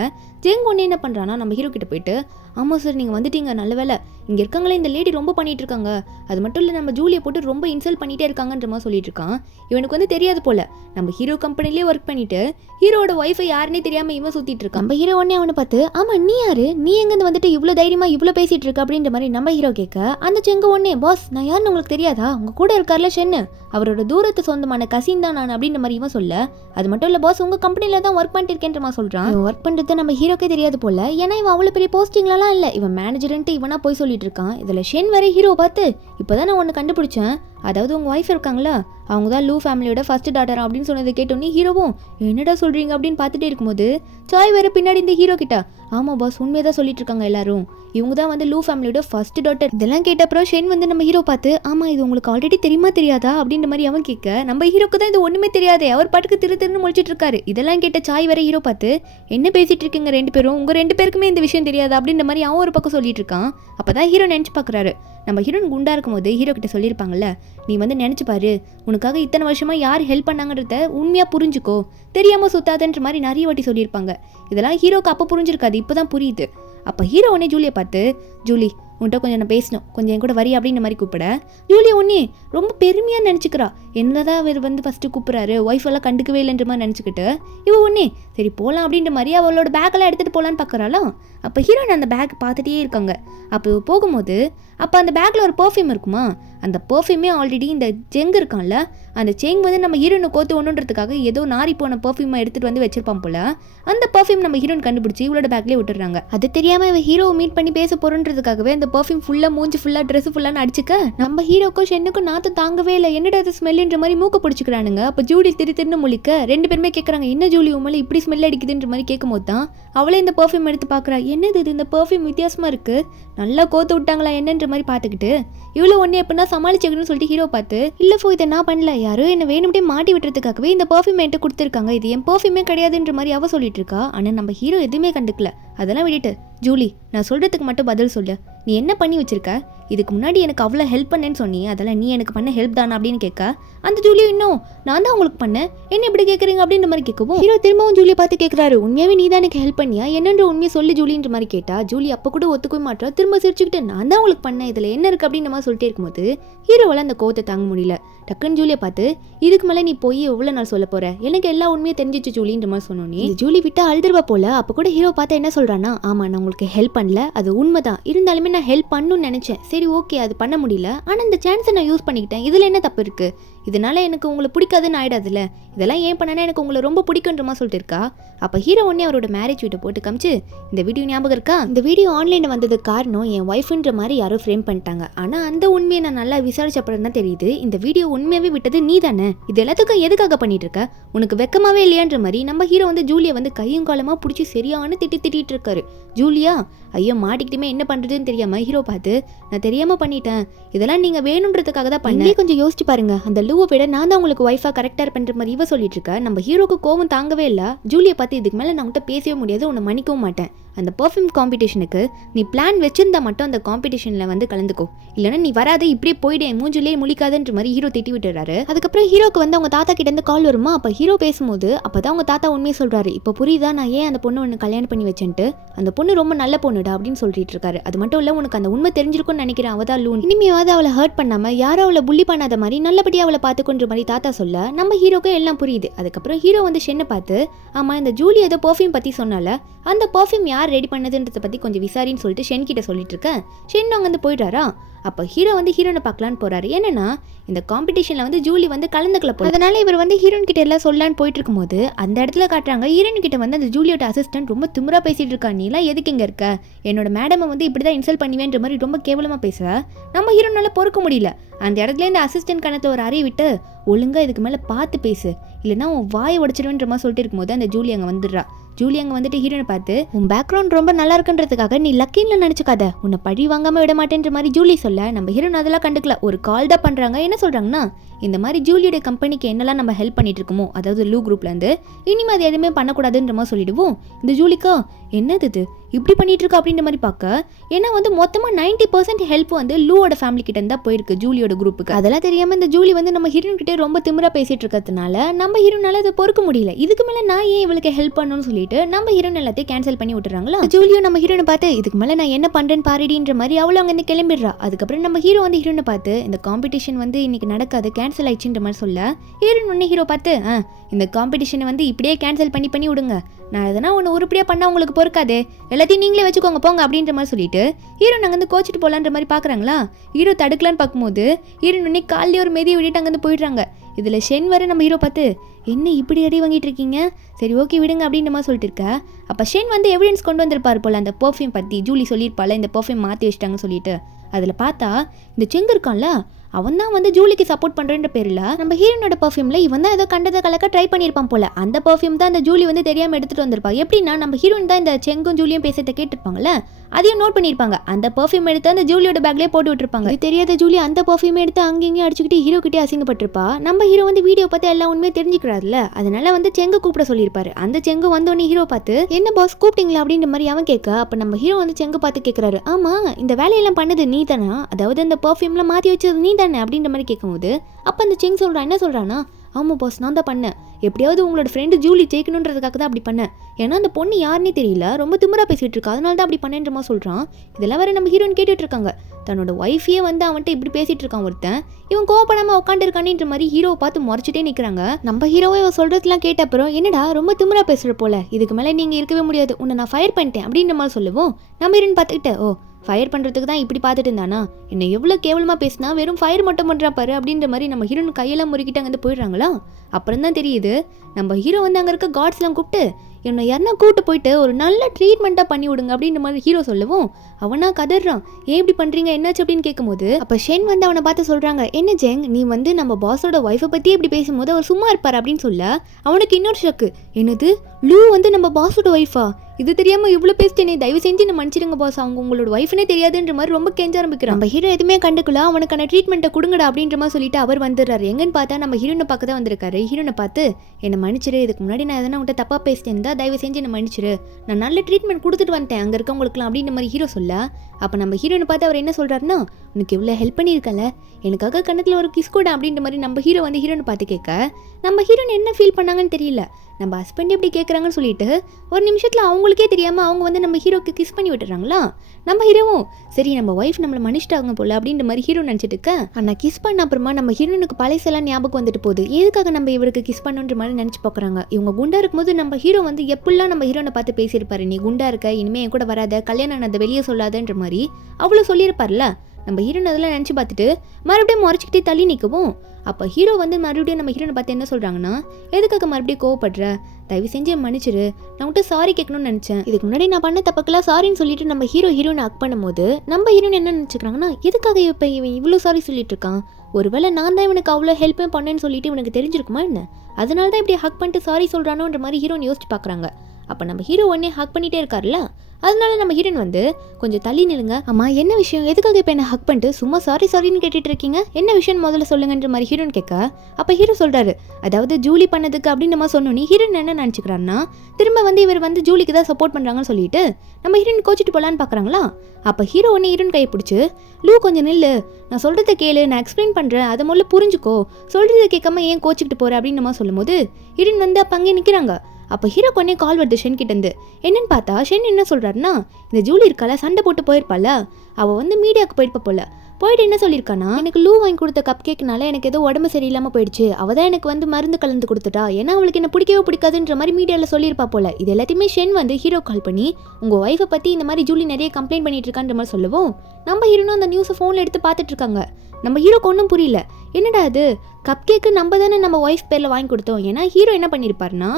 ஜெங் ஒன்று என்ன பண்ணுறான்னா நம்ம ஹீரோ கிட்ட போயிட்டு ஆமாம் சார் நீங்கள் வந்துட்டீங்க, நல்ல வேலை, இங்கே இருக்காங்களே இந்த லேடி ரொம்ப பண்ணிட்டு இருக்காங்க, அது மட்டும் இல்லை நம்ம ஜூலியை போட்டு ரொம்ப இன்சல்ட் பண்ணிகிட்டே இருக்காங்கன்ற மாதிரி சொல்லிட்டு இருக்கான். இவனுக்கு வந்து தெரியாது போல நம்ம ஹீரோ கம்பெனிலே ஒர்க் பண்ணிட்டு ஹீரோட ஒய்ஃபை யாருன்னே தெரியாமல் இவன் சுற்றிட்டு இருக்கான். நம்ம ஹீரோ ஒன்னே அவனை பார்த்து ஆமாம் நீ யாரு, நீ எங்கேருந்து வந்துட்டு இவ்வளோ தைரியமாக இவ்வளோ பேசிகிட்டு இருக்க அப்படின்ற மாதிரி நம்ம ஹீரோ கேட்க அந்த செங்க ஒன்னே பாஸ் நான் யாருன்னு உங்களுக்கு தெரியாதா, உங்கள் கூட இருக்கார்ல ஷென்னு, அவரோட தூரத்து சொந்தமான கசின் தான் நான் அப்படின்ற மாதிரி இவன் சொல்ல அது மட்டும் இல்லை பாஸ் உங்கள் கம்பெனியில் தான் ஒர்க் பண்ணிட்டு இருக்கேன்ற மாதிரி சொல்கிறான். ஒர்க் பண்ணுறது நம்ம ஹீரோக்கே தெரியாது போல, ஏன்னா இவன் அவ்வளோ பெரிய போஸ்டிங்லாம் இல்லை, இவன் மேனேஜர்ன்ட்டு இவனா போய் சொல்லிட்டு இருக்கான். இதில் ஷென் வரை ஹீரோ பார்த்து இப்போதான் நான் ஒன்று கண்டுபிடிச்சேன், அதாவது உங்கள் ஒய்ஃப் இருக்காங்களா அவங்க தான் லூ ஃபேமிலியோட ஃபர்ஸ்ட் டாட்டர் அப்படின்னு சொன்னதை கேட்டோன்னே ஹீரோவும் என்னடா சொல்கிறீங்க அப்படின்னு பார்த்துட்டே இருக்கும்போது சாய் வேறு பின்னாடி இந்த ஹீரோ கிட்ட ஆமாம் பாஸ் உண்மையை தான் சொல்லிட்டு இருக்காங்க எல்லாரும், இவங்க தான் வந்து லூ ஃபேமிலியோட ஃபர்ஸ்ட் டாட்டர். இதெல்லாம் கேட்ட அப்புறம் ஷென் வந்து நம்ம ஹீரோ பார்த்து ஆமாம் இது உங்களுக்கு ஆல்ரெடி தெரியுமா தெரியாதா அப்படின்ற மாதிரி அவன் கேட்க நம்ம ஹீரோக்கு தான் இது ஒன்றுமே தெரியாது, அவர் பாட்டுக்கு திருன்னு முழிச்சிட்டு இருக்காரு. இதெல்லாம் கேட்ட சாய் வேற ஹீரோ பார்த்து என்ன பேசிட்டு இருக்கீங்க 2 பேரும், உங்கள் 2 பேருக்குமே இந்த விஷயம் தெரியாது அப்படின்ற மாதிரி அவன் ஒரு பக்கம் சொல்லிட்டு இருக்கான். அப்போ தான் ஹீரோ நினச்சி பார்க்குறாரு நம்ம ஹீரோன் குண்டா இருக்கும்போது ஹீரோ கிட்ட சொல்லியிருப்பாங்கல்ல நீ வந்து நினச்சி பாரு உனக்காக இத்தனை வருஷமாக யார் ஹெல்ப் பண்ணாங்கன்றத உண்மையாக புரிஞ்சுக்கோ, தெரியாமல் சுத்தாதன்ற மாதிரி நிறைய வாட்டி சொல்லியிருப்பாங்க. இதெல்லாம் ஹீரோக்கு அப்போ புரிஞ்சிருக்காது, இப்போ தான் புரியுது. அப்போ ஹீரோ உடனே ஜூலியை பார்த்து ஜூலி உன்கிட்ட கொஞ்சம் நான் பேசணும், கொஞ்சம் என் கூட வரி அப்படின்ற மாதிரி கூப்பிட ஜூலியை உடனே ரொம்ப பெருமையாக நினச்சிக்கிறா. என்னதான் அவர் வந்து ஃபஸ்ட்டு கூப்பிட்றாரு ஒய்ஃப் எல்லாம் கண்டுக்கவே இல்லைன்ற மாதிரி நினச்சிக்கிட்டு இவ உடனே சரி போகலாம் அப்படின்ற மாதிரி அவளோட பேக்கெல்லாம் எடுத்துகிட்டு போகலான்னு பார்க்குறாளாம். அப்போ ஹீரோயின் அந்த பேக் பார்த்துட்டே இருக்காங்க. அப்போ போகும்போது அப்போ அந்த பேக்கில் ஒரு பர்ஃப்யூம் இருக்குமா, அந்த பர்ஃப்யூமே ஆல்ரெடி இந்த செங் இருக்கான்ல அந்த செங் வந்து நம்ம ஹீரோனை கோத்து ஒன்றுன்றதுக்காக ஏதோ நாரி போன பர்ஃப்யூமை எடுத்துகிட்டு வந்து வச்சிருப்பான் போல. அந்த பர்ஃப்யூம் நம்ம ஹீரோன் கண்டுபிடிச்சி இவளோட பேக்லேயே விட்டுறாங்க. அது தெரியாமல் இவன் ஹீரோவை மீட் பண்ணி பேச போகிறன்றதுக்காகவே அந்த பர்ஃப்யூம் ஃபுல்லாக மூஞ்சி ஃபுல்லாக ட்ரெஸ் ஃபுல்லான்னு அடிச்சுக்க நம்ம ஹீரோக்கும் ஷென்னுக்கும் நாற்று தாங்கவே இல்லை, என்னடா அது ஸ்மெல்லுன்ற மாதிரி மூக்க பிடிச்சிக்கிறானுங்க. அப்போ ஜூலி திருன்னு முழிக்க 2 பேருமே கேட்குறாங்க என்ன ஜூலி உண்மையில இப்படி ஸ்மெல் அடிக்குதுன்ற மாதிரி கேட்கும் போது தான் அவளே இந்த பர்ஃப்யூம் எடுத்து பார்க்குறா. என்னது இது, இந்த பர்ஃப்யூம் வித்தியாசமாக இருக்குது, நல்லா கோத்து விட்டாங்களா என்னன்ற மாதிரி பார்த்துக்கிட்டு இவ்வளோ ஒன்று எப்படின்னா சமாளிச்சுக்கணும்னு சொல்லிட்டு ஹீரோ பார்த்து இல்லை ஃபோ இதை நான் பண்ணல, யாரும் என்ன வேணும்ட்டே மாட்டி விட்டுறதுக்காகவே இந்த பர்ஃப்யூம் என்கிட்ட கொடுத்துருக்காங்க, இது என் பர்ஃப்யூமே கிடையாதுன்ற மாதிரி அவ சொல்லிட்டு இருக்கா. ஆனால் நம்ம ஹீரோ எதுவுமே கண்டுக்கல. அதெல்லாம் விட்டுட்டு ஜூலி நான் சொல்கிறதுக்கு மட்டும் பதில் சொல்லு, நீ என்ன பண்ணி வச்சிருக்க, இதுக்கு முன்னாடி எனக்கு அவ்வளோ ஹெல்ப் பண்ணேன்னு சொன்னி அதெல்லாம் நீ எனக்கு பண்ண ஹெல்ப் தானே அப்படின்னு கேட்க அந்த ஜூலியும் இன்னும் நான் தான் உங்களுக்கு பண்ணேன் என்ன இப்படி கேட்குறீங்க அப்படின்ற மாதிரி கேட்கவும் ஹீரோ திரும்பவும் ஜூலியை பார்த்து கேட்குறாரு உண்மையாகவே நீ தான் எனக்கு ஹெல்ப் பண்ணியா என்னன்ற உண்மையை சொல்லி ஜூலின்ற மாதிரி கேட்டா ஜூலி அப்போ கூட ஒத்துக்கவே மாட்டா. திரும்ப சிரிச்சுக்கிட்டு நான் தான் உங்களுக்கு பண்ணேன் இதில் என்ன இருக்குது அப்படின்ற மாதிரி சொல்லிட்டே இருக்கும்போது ஹீரோவால் அந்த கோவத்தை தாங்க முடியல. டக்குன்னு ஜூலியை பார்த்து இதுக்கு மேலே நீ போய் எவ்வளோ நாள் சொல்ல போற, எனக்கு எல்லா உண்மையும் தெரிஞ்சிச்சு ஜூலின்ற மாதிரி சொன்னோன்னே ஜூலி விட்டு அழுதுருவா போல. அப்போ கூட ஹீரோ பார்த்து என்ன சொல்கிறான்னா ஆமாம் நான் உங்களுக்கு ஹெல்ப் பண்ணல, அது உண்மைதான், இருந்தாலுமே நான் ஹெல்ப் பண்ணணும்னு நினச்சேன், சரி ஓகே அது பண்ண முடியல, ஆனால் இந்த சான்ஸை நான் யூஸ் பண்ணிக்கிட்டேன், இதில் என்ன தப்பு இருக்குது, இதனால எனக்கு உங்களை பிடிக்காதுன்னு ஆயிடாதுல்ல, இதெல்லாம் ஏன் பண்ணனா எனக்கு உங்களை ரொம்ப பிடிக்குன்றமா சொல்லிட்டு இருக்கா. அப்போ ஹீரோ உடனே அவரோட மேரேஜ் வீட்டை போட்டு காமிச்சு, இந்த வீடியோ ஞாபகம் இருக்கா, இந்த வீடியோ ஆன்லைனில் வந்ததுக்கு காரணம் என் ஒய்ஃப்ன்ற மாதிரி யாரோ ஃப்ரேம் பண்ணிட்டாங்க. ஆனால் அந்த உண்மையை நான் நல்லா விசாரிச்ச அப்புறம் தான் தெரியுது, இந்த வீடியோ உண்மையாகவே விட்டது நீ தானே, இது எல்லாத்துக்கும் எதுக்காக பண்ணிட்டு இருக்க, உனக்கு வெக்கமாவே இல்லையான்ற மாதிரி நம்ம ஹீரோ வந்து ஜூலியை வந்து கையும் காலமாக பிடிச்சி சரியான திட்டிட்டு இருக்காரு. ஜூலியா ஐயோ மாட்டிக்கிட்டுமே என்ன பண்ணுறதுன்னு தெரியாமல் ஹீரோ பார்த்து, நான் தெரியாமல் பண்ணிட்டேன், இதெல்லாம் நீங்கள் வேணுன்றதுக்காக தான் பண்ணி கொஞ்சம் யோசிச்சு பாருங்க, அந்த லூவை விட நான் தான் உங்களுக்கு ஒய்ஃபாக கரெக்டாக பண்ணுற மாதிரி இவ சொல்லிட்டு இருக்க. நம்ம ஹீரோக்கு கோவம் தாங்கவே இல்லை. ஜூலியை பார்த்து இதுக்கு மேலே நான் உன்கிட்ட பேசவே முடியாது, உன்னை மன்னிக்கவும் மாட்டேன், அந்த பர்ஃப்யூம் காம்படிஷனுக்கு நீ பிளான் வச்சிருந்தா மட்டும் அந்த காம்படிஷனில் வந்து கலந்துக்கோ, இல்லைன்னா நீ வராது, இப்படியே போயிடு, மூஞ்சிலே முழிக்காதுன்ற மாதிரி ஹீரோ திட்டி விட்டுறாரு. அதுக்கப்புறம் ஹீரோக்கு வந்து அவங்க தாத்தா கிட்ட இருந்து கால் வருமா. அப்போ ஹீரோ பேசும்போது அப்பதான் அவங்க தாத்தா உண்மையை சொல்றாரு, இப்போ புரியுதா நான் ஏன் அந்த பொண்ணு ஒன்று கல்யாணம் பண்ணி வச்சேன்ட்டு, அந்த பொண்ணு ரொம்ப நல்ல பொண்ணுடா அப்படின்னு சொல்லிட்டு இருக்காரு. அது மட்டும் இல்லை, உனக்கு அந்த உண்மை தெரிஞ்சிருக்கும்னு நினைக்கிறேன், அவதான் லூன், இனிமையாவது அவளை ஹர்ட் பண்ணாம யாரும் அவளை புள்ளி பண்ணாத மாதிரி நல்லபடியாக அவளை பார்த்துக்கொன்ற மாதிரி தாத்தா சொல்ல நம்ம ஹீரோக்கும் எல்லாம் புரியுது. அதுக்கப்புறம் ஹீரோ வந்து ஷென்னை பார்த்து, ஆமா இந்த ஜூலி ஏதோ பர்ஃப்யூம் பற்றி சொன்னால, அந்த பர்ஃப்யூம் யார் ரெடி பண்ணதுன்றதை பற்றி கொஞ்சம் விசாரின்னு சொல்லிட்டு ஷென் கிட்ட சொல்லிட்டு இருக்கேன். ஷென் அங்கே வந்து போயிடுறாரா. அப்போ ஹீரோ வந்து ஹீரோனை பார்க்கலான்னு போறாரு. என்னன்னா இந்த காம்படிஷனில் வந்து ஜூலி வந்து கலந்துக்கல போல, அதனால இவர் வந்து ஹீரோன் கிட்ட எல்லாம் சொல்லலான்னு போயிட்டு இருக்கும்போது அந்த இடத்துல காட்டுறாங்க ஹீரோன் கிட்ட வந்து அந்த ஜூலியோட அசிஸ்டன்ட் ரொம்ப திமிரா பேசிட்டு இருக்கா, நீ எல்லாம் எதுக்கு இங்கே இருக்க, என்னோட மேடமை வந்து இப்படிதான் இன்சல்ட் பண்ணுவேன்ற மாதிரி ரொம்ப கேவலமாக பேச நம்ம ஹீரோனால பொறுக்க முடியல. அந்த இடத்துல இந்த அசிஸ்டன்ட் கணத்தில் ஒரு அறையை விட்டு ஒழுங்கா இதுக்கு மேலே பார்த்து பேசு, இல்லைன்னா உன் வாயை உடச்சிடுவேன்ற மாதிரி சொல்லிட்டு இருக்கும்போது அந்த ஜூலி அங்கே வந்துடுறா. ஜூலி அங்கே வந்துட்டு ஹீரோனை பார்த்து, உன் பேக்ரவுண்ட் ரொம்ப நல்லா இருக்குன்றதுக்காக நீ லக்கின்னு நினச்சிக்காத, உன்னை பழி வாங்காமல் விட மாட்டேன்ற மாதிரி ஜூலி சொல்ல நம்ம ஹீரோன் அதெல்லாம் கண்டுக்கல. ஒரு கால் தான் பண்ணுறாங்க. என்ன சொல்கிறாங்கன்னா, இந்த மாதிரி ஜூலியோட கம்பெனிக்கு என்னெல்லாம் நம்ம ஹெல்ப் பண்ணிட்டு இருக்கோமோ, அதாவது லூ குரூப்லேருந்து இனிமே அது எதுவுமே பண்ணக்கூடாதுன்ற மாதிரி சொல்லிடுவோம். இந்த ஜூலிக்கா என்னது இது இப்படி பண்ணிட்டு இருக்கா அப்படின்ற மாதிரி பார்க்க, ஏன்னா வந்து மொத்தமாக 90% ஹெல்ப் வந்து லூவோட ஃபேமிலி கிட்ட இருந்தா போயிருக்கு ஜூலியோட குரூப்புக்கு. அதெல்லாம் தெரியாமல் இந்த ஜூலி வந்து நம்ம ஹீரோன் கிட்டே ரொம்ப திமிரா பேசிட்டு இருக்கிறதுனால நம்ம ஹீரோனால அதை பொறுக்க முடியல. இதுக்கு மேலே நான் ஏன் இவளுக்கு ஹெல்ப் பண்ணணும்னு சொல்லிட்டு நம்ம ஹீரோன் எல்லாத்தையும் கேன்சல் பண்ணி விட்டுறாங்களா. ஜூலியோ நம்ம ஹீரோனை பார்த்து, இதுக்கு மேலே நான் என்ன பண்ணுறேன்னு பாருடின்ற மாதிரி அவளும் அங்கே இருந்து கிளம்பிடுறா. அதுக்கப்புறம் நம்ம ஹீரோ வந்து ஹீரோனை பார்த்து, இந்த காம்படிஷன் வந்து இன்னைக்கு நடக்காது, கேன்சல் ஆயிடுச்சுன்ற மாதிரி சொல்ல ஹீரோன் ஒன்று ஹீரோ பார்த்து, இந்த காம்படிஷனை வந்து இப்படியே கேன்சல் பண்ணி விடுங்க, நான் எதனா ஒன்று உருப்படியாக பண்ணால் உங்களுக்கு பொறுக்காது, எல்லாத்தையும் நீங்களே வச்சுக்கோங்க போங்க அப்படின்ற மாதிரி சொல்லிட்டு ஹீரோ நாங்கள் வந்து கோச்சிட்டு போகலான்ற மாதிரி பார்க்குறாங்களா. ஹீரோ தடுக்கலான்னு பார்க்கும்போது ஹீரோன் உடனே காலையில் ஒரு மெதியை விட்டுட்டு அங்கேருந்து போயிடுறாங்க. இதில் ஷென் வர நம்ம ஹீரோ பார்த்து, என்ன இப்படி அடி வாங்கிட்டு இருக்கீங்க, சரி ஓகே விடுங்க அப்படின்ற மாதிரி சொல்லிட்டு இருக்க. அப்போ ஷென் வந்து எவிடன்ஸ் கொண்டு வந்திருப்பார் போல், அந்த பர்ஃப்யூம் பற்றி ஜூலி சொல்லியிருப்பாள் இந்த பர்ஃப்யூம் மாற்றி வச்சிட்டாங்கன்னு சொல்லிட்டு. அதில் பார்த்தா இந்த செங்கு இருக்கான்ல, அவன் தான் வந்து ஜூலிக்கு சப்போர்ட் பண்ணுறன்ற பேரில் நம்ம ஹீரோனோட பர்ஃப்யூமில் இவன் தான் ஏதோ கண்டதை கலக்க ட்ரை பண்ணியிருப்பான் போல. அந்த பர்ஃப்யூம் தான் அந்த ஜூலி வந்து தெரியாமல் எடுத்துகிட்டு வந்திருப்பா. எப்படின்னா நம்ம ஹீரோயின் தான் இந்த செங்கும் ஜூலியும் பேசுறதை கேட்டிருப்பாங்கல்ல, அதையும் நோட் பண்ணியிருப்பாங்க. அந்த பர்ஃப்யூம் எடுத்து அந்த ஜூலியோட பேக்லேயே போட்டு விட்டுருப்பாங்க. இது தெரியாத ஜூலி அந்த பர்ஃப்யூம் எடுத்து அங்கேயும் அடிச்சுக்கிட்டு ஹீரோ கிட்டே அசிங்கப்பட்டிருப்பா. நம்ம ஹீரோ வந்து வீடியோ பார்த்து எல்லாம் உண்மையை தெரிஞ்சுக்கிறாருல, அதனால வந்து செங்கு கூப்பிட சொல்லியிருப்பாரு. அந்த செங்கு வந்தோடனே ஹீரோ பார்த்து, என்ன பாஸ் கூப்பிட்டீங்களா அப்படின்ற மாதிரி அவன் கேட்க, அப்போ நம்ம ஹீரோ வந்து செங்கு பார்த்து கேட்குறாரு, ஆமாம் இந்த வேலையெல்லாம் பண்ணது நீ தானா, அதாவது அந்த பர்ஃப்யூம்லாம் மாற்றி வச்சது நீ தானே அப்படின்ற மாதிரி கேட்கும்போது அப்போ அந்த செங் சொல்கிறான், என்ன சொல்கிறான்னா, ஆமாம் பாஸ் நான் தான் பண்ணேன், எப்படியாவது உங்களோட ஃப்ரெண்டு ஜூலி ஜெயிக்கணுன்றதுக்காக தான் அப்படி பண்ணேன், ஏன்னா அந்த பொண்ணு யாருன்னே தெரியல, ரொம்ப திமிரா பேசிகிட்டு இருக்கா, அதனால தான் அப்படி பண்ணேன்ற மாதிரி சொல்கிறான். இதெல்லாம் வேறு நம்ம ஹீரோயின் கேட்டுட்டு இருக்காங்க. தன்னோட ஒய்ஃபையே வந்து அவன்கிட்ட இப்படி பேசிகிட்டு இருக்கான் ஒருத்தன், இவன் கோவப்படாமல் உட்காந்துருக்கானேன்ற மாதிரி ஹீரோவை பார்த்து முறைச்சிட்டே நிற்கிறாங்க. நம்ம ஹீரோவை இவன் சொல்கிறதுலாம் கேட்ட அப்புறம், என்னடா ரொம்ப திமிரா பேசுகிற போல, இதுக்கு மேலே நீங்கள் இருக்கவே முடியாது, உன்னை நான் ஃபயர் பண்ணிட்டேன் அப்படின்ற மாதிரி சொல்லுவோம். நம்ம ஹீரோயின் பார்த்துக்கிட்ட, ஓ ஃபயர் பண்ணுறதுக்கு தான் இப்படி பார்த்துட்டு இருந்தானா, என்னை எவ்வளோ கேவலமாக பேசினா, வெறும் ஃபயர் மட்டும் பண்ணுறா பாரு அப்படின்ற மாதிரி நம்ம ஹீரோன் கையெல்லாம் முறுக்கிட்டு அங்கே போயிடுறாங்களா. அப்புறம் தான் தெரியுது நம்ம ஹீரோ வந்து அங்கே இருக்க காட்ஸ்லாம் கூப்பிட்டு, என்னை யாருன்னா கூப்பிட்டு போயிட்டு ஒரு நல்ல ட்ரீட்மெண்ட்டாக பண்ணி விடுங்க அப்படின்ற மாதிரி ஹீரோ சொல்லவும் அவனா கதறான், ஏன் இப்படி பண்ணுறீங்க என்னாச்சு அப்படின்னு கேட்கும்போது அப்போ ஷென் வந்து அவனை பார்த்து சொல்கிறாங்க, என்ன ஜெங் நீ வந்து நம்ம பாஸோட ஒய்ஃபை பற்றி இப்படி பேசும்போது அவர் சும்மா இருப்பார் அப்படின்னு சொல்ல அவனுக்கு இன்னொரு ஷக்கு, என்னது லூ வந்து நம்ம பாஸோட ஒய்ஃபா, இது தெரியாமல் இவ்வளோ பேசிட்டேனே, தயவு செஞ்சு என்ன மன்னிச்சிடுங்க பாஸ், அவங்க உங்களோட ஒய்ஃப்னே தெரியாதுன்ற மாதிரி ரொம்ப கெஞ்ச ஆரம்பிக்கிறான். நம்ம ஹீரோ எதுவுமே கண்டுக்கல, அவனுக்கான ட்ரீட்மெண்ட்டை கொடுங்கடா அப்படின்ற மாதிரி சொல்லிட்டு அவர் வந்துடுறாரு. எங்கன்னு பார்த்தா நம்ம ஹீரோனை பார்க்க தான் வந்திருக்காரு. ஹீரோனை பார்த்து, என்னை மன்னிச்சிரு, இதுக்கு முன்னாடி நான் எதனா உங்கள்கிட்ட தப்பாக பேசிட்டேன் தான், தயவு செஞ்சு என்னை மன்னிச்சிரு, நான் நல்ல ட்ரீட்மெண்ட் கொடுத்துட்டு வந்துட்டேன் அங்கே இருக்கவங்களுக்குலாம் அப்படின்ற மாதிரி ஹீரோ சொல்ல, அப்போ நம்ம ஹீரோனை பார்த்து அவர் என்ன சொல்கிறாருன்னா, உனக்கு இவ்வளோ ஹெல்ப் பண்ணியிருக்கல, எனக்காக கணத்தில் ஒரு கிஸ் கூட அப்படின்ற மாதிரி நம்ம ஹீரோ வந்து ஹீரோனை பார்த்து கேட்க, நம்ம ஹீரோன் என்ன ஃபீல் பண்ணாங்கன்னு தெரியல, நம்ம ஹஸ்பண்ட் எப்படி கேட்குறாங்கன்னு சொல்லிட்டு ஒரு நிமிஷத்தில் அவங்களுக்கே தெரியாமல் அவங்க வந்து நம்ம ஹீரோக்கு கிஸ் பண்ணி விட்டுறாங்களா. நம்ம ஹீரோவும் சரி நம்ம ஒய்ஃப் நம்மளை மன்னிச்சிட்டாங்க போல அப்படின்ற மாதிரி ஹீரோ நினச்சிட்டு இருக்க, ஆனால் கிஸ் பண்ண அப்புறமா நம்ம ஹீரோனுக்கு பழசெல்லாம் ஞாபகம் வந்துட்டு போகுது, எதுக்காக நம்ம இவருக்கு கிஸ் பண்ணுன்ற மாதிரி நினச்சி பார்க்குறாங்க. இவங்க குண்டா இருக்கும்போது நம்ம ஹீரோ வந்து எப்படிலாம் நம்ம ஹீரோனை பார்த்து பேசியிருப்பாரு, நீ குண்டா இருக்க, இனிமேல் என் கூட வராத, கல்யாணம் ஆனதை வெளியே சொல்லாதன்ற மாதிரி அவ்வளோ சொல்லியிருப்பார்ல. நம்ம ஹீரோன் அதெல்லாம் நினச்சி பார்த்துட்டு மறுபடியும் முறைச்சிக்கிட்டே தள்ளி நிற்கவும் அப்போ ஹீரோ வந்து மறுபடியும் நம்ம ஹீரோனை பார்த்து என்ன சொல்கிறாங்கன்னா, எதுக்காக மறுபடியும் கோவப்படுற, தயவு செஞ்சு மன்னிச்சிரு, நான் உன்கிட்ட சாரி கேட்கணும்னு நினச்சேன், இதுக்கு முன்னாடி நான் பண்ண தப்புக்கெல்லாம் சாரின்னு சொல்லிட்டு நம்ம ஹீரோனை ஹக் பண்ணும்போது நம்ம ஹீரோன் என்ன நினச்சிக்கிறாங்கன்னா, எதுக்காக இப்போ இவன் இவ்வளோ சாரி சொல்லிட்டு இருக்கான், ஒருவேளை நான் தான் இவனுக்கு அவ்வளோ ஹெல்ப்பே பண்ணேன்னு சொல்லிட்டு இவனுக்கு தெரிஞ்சிருக்குமா என்ன, அதனால தான் இப்படி ஹக் பண்ணிட்டு சாரி சொல்கிறானோன்ற மாதிரி ஹீரோன் யோசிச்சு பார்க்குறாங்க. அப்போ நம்ம ஹீரோ உடனே ஹக் பண்ணிகிட்டே இருக்காருல்ல, அதனால நம்ம ஹீரோன் வந்து கொஞ்சம் தள்ளி நிலுங்க, அம்மா என்ன விஷயம், எதுக்காக இப்போ என்ன ஹக் பண்ணிட்டு சும்மா சாரின்னு கேட்டுட்டு இருக்கீங்க, என்ன விஷயம் முதல்ல சொல்லுங்கன்ற மாதிரி ஹீரோன் கேட்க, அப்போ ஹீரோ சொல்கிறாரு, அதாவது ஜூலி பண்ணதுக்கு அப்படின்னு நம்ம சொன்னோன்னே ஹீரோன் என்ன நினச்சிக்கிறாருன்னா, திரும்ப வந்து இவர் வந்து ஜூலிக்கு தான் சப்போர்ட் பண்ணுறாங்கன்னு சொல்லிட்டு நம்ம ஹீரோன் கோச்சிட்டு போகலான்னு பார்க்குறாங்களா. அப்போ ஹீரோ உடனே ஹீரோன் கையை பிடிச்சி, லூ கொஞ்சம் நில்லு, நான் சொல்கிறத கேளு, நான் எக்ஸ்பிளைன் பண்ணுறேன், அதை முதல்ல புரிஞ்சுக்கோ, சொல்கிறத கேட்காம ஏன் கோச்சிக்கிட்டு போகிற அப்படின்னு நம்ம சொல்லும்போது ஹீரோன் வந்து அப்போ அங்கே நிற்கிறாங்க. அப்போ ஹீரோ கொன்னே கால் வருது ஷென் கிட்டேருந்து. என்னன்னு பார்த்தா ஷென் என்ன சொல்கிறாருன்னா, இந்த ஜூலி இருக்கால சண்டை போட்டு போயிருப்பாள், அவள் வந்து மீடியாவுக்கு போயிருப்பா போல, போயிட்டு என்ன சொல்லியிருக்கானா, எனக்கு லூ வாங்கி கொடுத்த கப் கேக்னால எனக்கு ஏதோ உடம்பு சரியில்லாமல் போயிடுச்சு, அவள் தான் எனக்கு வந்து மருந்து கலந்து கொடுத்துட்டா, ஏன்னா அவளுக்கு என்ன பிடிக்கவே பிடிக்காதுன்ற மாதிரி மீடியாவில் சொல்லியிருப்பா போல. இது எல்லாத்தையுமே ஷென் வந்து ஹீரோ கால் பண்ணி உங்கள் ஒய்ஃபை பற்றி இந்த மாதிரி ஜூலி நிறைய கம்ப்ளைண்ட் பண்ணிட்டு இருக்கான்ற மாதிரி சொல்லவும் நம்ம ஹீரோனும் அந்த நியூஸை ஃபோனில் எடுத்து பார்த்துட்டு இருக்காங்க. நம்ம ஹீரோக்கு ஒன்றும் புரியல, என்னடா அது கப் கேக்கு நம்ம தானே நம்ம ஒய்ஃப் பேரில் வாங்கி கொடுத்தோம், ஏன்னா ஹீரோ என்ன பண்ணியிருப்பாருன்னா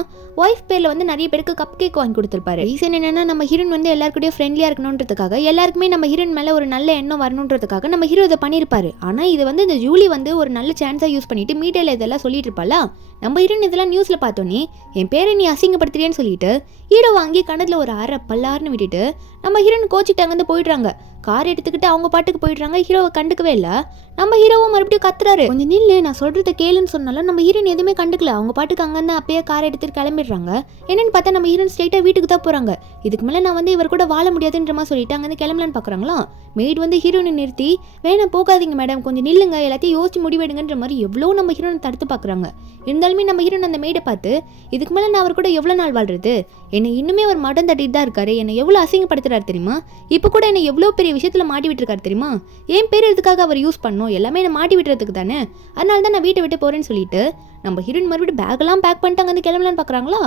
ஒய்ஃப் பேரில் வந்து நிறைய பேருக்கு கப் கேக் வாங்கி கொடுத்துருப்பாரு. ரீசன் என்னன்னா நம்ம ஹீரோன் வந்து எல்லாருக்கூடயும் ஃப்ரெண்ட்லியாக இருக்கணுன்றதுக்காக, எல்லாருக்குமே நம்ம ஹீரோன் மேலே ஒரு நல்ல எண்ணம் வரணுன்றதுக்காக நம்ம ஹீரோ இதை பண்ணியிருப்பாரு. ஆனால் இது வந்து இந்த ஜூலி வந்து ஒரு நல்ல சான்ஸாக யூஸ் பண்ணிட்டு மீடியாவில் இதெல்லாம் சொல்லிட்டு இருப்பாளா. நம்ம ஹீரோன் இதெல்லாம் நியூஸில் பார்த்தோன்னே என் பேரை நீ அசிங்கப்படுத்துறியேன்னு சொல்லிட்டு ஹீரோ வாங்கி கணத்தில் ஒரு அரை பல்லாருன்னு விட்டுட்டு நம்ம ஹீரோன் கோச்சிட்டு அங்கேருந்து போயிடுறாங்க. கார் எடுத்துக்கிட்டு அவங்க பாட்டுக்கு போயிடுறாங்க. ஹீரோவை கண்டுக்கவே இல்லை. நம்ம ஹீரோவும் மறுபடியும் கத்துறாரு, கொஞ்சம் நில்லு, நான் சொல்கிறத கேளுன்னு சொன்னாலும் நம்ம ஹீரோன் எதுவுமே கண்டுக்கல. அவங்க பாட்டுக்கு அங்கேருந்து அப்பயே கார் எடுத்துட்டு கிளம்பிடுறாங்க. என்னன்னு பார்த்தா நம்ம ஹீரோன் ஸ்ட்ரெயிட்டாக வீட்டுக்கு தான் போகிறாங்க. இதுக்கு மேலே நான் வந்து இவர் கூட வாழ முடியாதுன்ற மாதிரி சொல்லிட்டு அங்கேருந்து கிளம்பலான்னு பார்க்குறாங்களா. மெய்ட் வந்து ஹீரோனை நிறுத்தி, வேணாம் போகாதீங்க மேடம், கொஞ்சம் நில்லுங்க, எல்லாத்தையும் யோசிச்சு முடிவெடுங்கன்ற மாதிரி எவ்வளோ நம்ம ஹீரோனை தடுத்து பார்க்குறாங்க. இருந்தாலுமே நம்ம ஹீரோன் அந்த மெய்டை பார்த்து, இதுக்கு மேலே நான் அவர் கூட எவ்வளோ நாள் வாழ்றது, என்னை இன்னுமே அவர் மடம் தட்டிட்டு தான் இருக்காரு, என்னை எவ்வளோ அசிங்கப்படுத்துறாரு தெரியுமா, இப்போ கூட என்னை எவ்வளோ பெரிய விஷயத்துல மாட்டி விட்டுருக்காரு தெரியுமா, ஏன் பேர் எதுக்காக அவர் யூஸ் பண்ணணும், எல்லாமே என்னை மாட்டி விட்டுறதுக்கு தானே, அதனால தான் நான் வீட்டை விட்டு போறேன்னு சொல்லிட்டு நம்ம ஹீரோயின் மறுபடியும் பேக்கெல்லாம் பேக் பண்ணிட்டு அங்கே கிளம்பலான்னு பார்க்குறாங்களா.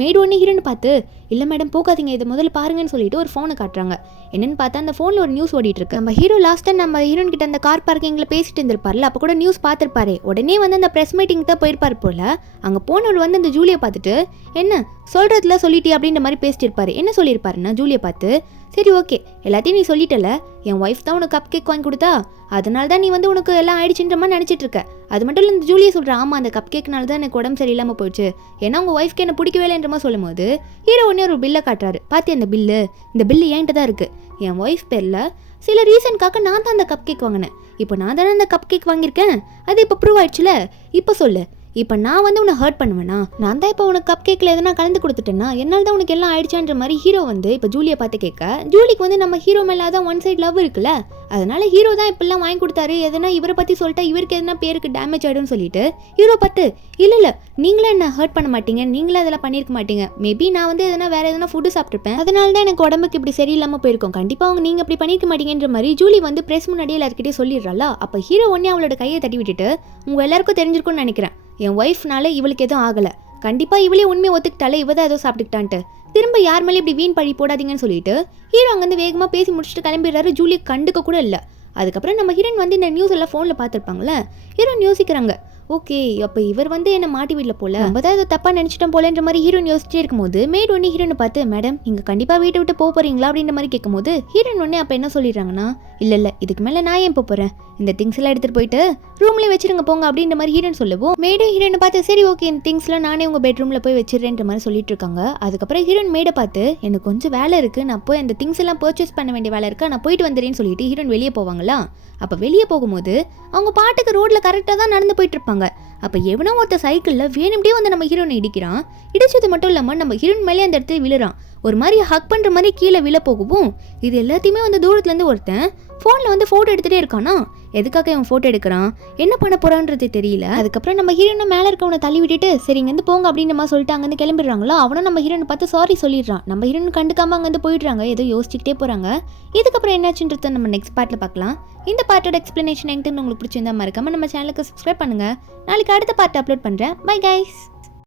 மேடு ஒன்று ஹீரோயின் பார்த்து, இல்லை மேடம் போகாதீங்க, இதை முதல்ல பாருங்கன்னு சொல்லிட்டு ஒரு ஃபோனை காட்டுறாங்க. என்னன்னு பார்த்தா அந்த ஃபோனில் ஒரு நியூஸ் ஓடிட்டு இருக்கு. நம்ம ஹீரோ லாஸ்ட்டாக நம்ம ஹீரோயின் கிட்ட அந்த கார் பார்க்கிங்கில் பேசிட்டு இருந்திருப்பார்ல, அப்போ கூட நியூஸ் பார்த்துருப்பாரு. உடனே வந்து அந்த ப்ரெஸ் மீட்டிங் தான் போயிருப்பார் போல. அங்கே போனவர் வந்து அந்த ஜூலியை பார்த்துட்டு, என்ன சொல்கிறதுல சொல்லிட்டி அப்படின்ற மாதிரி பேசிட்டு இருப்பாரு. என்ன சொல்லியிருப்பாருன்னா ஜூலியை பார்த்து, சரி ஓகே எல்லாத்தையும் நீ சொல்லிட்டல, என் ஒய்ஃப் தான் உனக்கு கப் கேக் வாங்கி கொடுத்தா, அதனால தான் நீ வந்து உனக்கு எல்லாம் ஆயிடுச்சுன்ற மாதிரி நினச்சிட்டு இருக்க. அது மட்டும் இல்லை இந்த ஜூலியை சொல்கிறேன், ஆமாம் அந்த கப் கேக்னால தான் எனக்கு உடம்பு சரியில்லாமல் போயிடுச்சு, ஏன்னா உங்கள் ஒய்ஃப்க்கு என்ன பிடிக்கவே இல்லைன்ற மாதிரி சொல்லும் போது ஹீரோ ஒன்றே ஒரு பில்லை காட்டுறாரு. பார்த்து அந்த பில்லு, இந்த பில்லு என்கிட்ட தான் இருக்குது, என் ஒய்ஃப் பேரில் சில ரீசனுக்காக நான் தான் அந்த கப் கேக் வாங்கினேன், இப்போ நான் தானே அந்த கப் கேக் வாங்கியிருக்கேன், அது இப்போ ப்ரூவ் ஆயிடுச்சுல, இப்போ சொல்லு, இப்போ நான் வந்து உன்னை ஹர்ட் பண்ணுவேனா, நான் தான் இப்போ உனக்கு கப் கேக்கில் எதனா கலந்து கொடுத்துட்டேன்னா என்னால் தான் உனக்கு எல்லாம் ஆயிடுச்சான்ற மாதிரி ஹீரோ வந்து இப்போ ஜூலியை பார்த்து கேட்க, ஜூலிக்கு வந்து நம்ம ஹீரோ மேலே தான் ஒன் சைட் லவ் இருக்குல்ல, அதனால ஹீரோ தான் இப்பெல்லாம் வாங்கி கொடுத்தாரு, எதனா இவரை பற்றி சொல்லிட்டா இவருக்கு எதனா பேருக்கு டேமேஜ் ஆகிடும்னு சொல்லிட்டு ஹீரோ பார்த்து, இல்லை நீங்களே என்ன ஹர்ட் பண்ண மாட்டீங்க, நீங்களே அதெல்லாம் பண்ணியிருக்க மாட்டீங்க, மேபி நான் வந்து எதனா வேற எதனா ஃபுட்டு சாப்பிட்ருப்பேன், அதனால தான் எனக்கு உடம்புக்கு இப்படி சரியில்லாமல் போயிருக்கும், கண்டிப்பாக நீங்கள் அப்படி பண்ணியிருக்க மாட்டீங்கன்ற மாதிரி ஜூலி வந்து ப்ரெஸ் முன்னாடியே எல்லாருக்கிட்டே சொல்லிடுறாளா. அப்போ ஹீரோ ஒன்னே அவளோட கையை தட்டி விட்டுட்டு, உங்கள் எல்லாருக்கும் தெரிஞ்சிருக்கும்னு நினைக்கிறேன், என் ஒய்ஃப்னால இவளுக்கு எதுவும் ஆகலை, கண்டிப்பாக இவளே உண்மையை ஒத்துக்கிட்டாலே இவ தான் ஏதோ சாப்பிட்டுக்கிட்டான்ட்டு, திரும்ப யார் மேலே இப்படி வீண் பழி போடாதீங்கன்னு சொல்லிட்டு ஹீரோ அங்கேருந்து வேகமாக பேசி முடிச்சுட்டு கிளம்பிடுறாரு. ஜூலியை கண்டுக்க கூட இல்லை. அதுக்கப்புறம் நம்ம ஹீரோயின் வந்து இந்த நியூஸ் எல்லாம் ஃபோனில் பார்த்துருப்பாங்களே, ஹீரோயின் யோசிக்கிறாங்க, ஓகே அப்போ இவர் வந்து என்னை மாட்டி வீட்டில் போல, நம்ம தான் ஏதோ தப்பாக நினச்சிட்டோம் போலன்ற மாதிரி ஹீரோயின் யோசிச்சே இருக்கும்போது மேட் ஒன்று ஹீரோனை பார்த்து, மேடம் நீங்கள் கண்டிப்பாக வீட்டை விட்டு போகிறீங்களா அப்படின்ற மாதிரி கேட்கும்போது ஹீரோயின் ஒன்று அப்போ என்ன சொல்லிடுறாங்கன்னா, இல்லை இதுக்கு மேலே நான் ஏன் போகிறேன், இந்த திங்ஸ் எல்லாம் எடுத்துகிட்டு போயிட்டு ரூம்லேயே வச்சிருங்க போங்க அப்படின்ற மாதிரி ஹீரோயின் சொல்லுவோம். மேடும் ஹீரோனை பார்த்து, சரி ஓகே இந்த திங்ஸ்லாம் நானே உங்கள் பெட்ரூமில் போய் வச்சிடறேன்ற மாதிரி சொல்லிட்டு இருக்காங்க. அதுக்கப்புறம் ஹீரோயின் மேடை பார்த்து, எனக்கு கொஞ்சம் வேலை இருக்குது, நான் போய் அந்த திங்ஸ் எல்லாம் பர்ச்சேஸ் பண்ண வேண்டிய வேலை இருக்கா, நான் போயிட்டு வந்துடுறேன்னு சொல்லிட்டு ஹீரோயின் வெளியே போவாங்களா. அப்போ வெளியே போகும்போது அவங்க பாட்டுக்கு ரோட்டில் கரெக்டாக தான் நடந்து போயிட்டு இருப்பாங்க. அப்போ எவனோ ஒருத்த சைக்கிளில் வேணும்டே வந்து நம்ம ஹீரோனை இடிக்கிறான். இடிச்சது மட்டும் இல்லாமல் நம்ம ஹீரோயின் மேலே அந்த இடத்துல விழுறான். ஒரு மாதிரி ஹக் பண்ணுற மாதிரி கீழே விழ போகவும் இது எல்லாத்தையுமே வந்து தூரத்துலேருந்து ஒருத்தன் ஃபோனில் வந்து ஃபோட்டோ எடுத்துகிட்டே இருக்கானா. எதுக்காக இவன் ஃபோட்டோ எடுக்கிறான், என்ன பண்ண போகிறான்றது தெரியல. அதுக்கப்புறம் நம்ம ஹீரோனை மேலே இருக்கவனை தள்ளி விட்டுட்டு சரி இங்கேருந்து போங்க அப்படின்னு நம்ம சொல்லிட்டு அங்கேருந்து கிளம்பிடுறாங்களா. அவனும் நம்ம ஹீரோனை பார்த்து சாரி சொல்லிடுறான். நம்ம ஹீரோன் கண்டுக்காமல் அங்கேருந்து போயிடுறாங்க, ஏதோ யோசிச்சுக்கிட்டே போகிறாங்க. இதுக்கப்புறம் என்னாச்சுன்றத நம்ம நெக்ஸ்ட் பார்ட்டில் பார்க்கலாம். இந்த பார்ட்டோட எக்ஸ்ப்ளனேஷன் எங்கிட்ட உங்களுக்கு பிடிச்சிருந்தா மறக்காம நம்ம சேனலுக்கு சப்ஸ்கிரைப் பண்ணுங்கள். நாளைக்கு அடுத்த பார்ட் அப்லோட் பண்ணுறேன். Bye guys.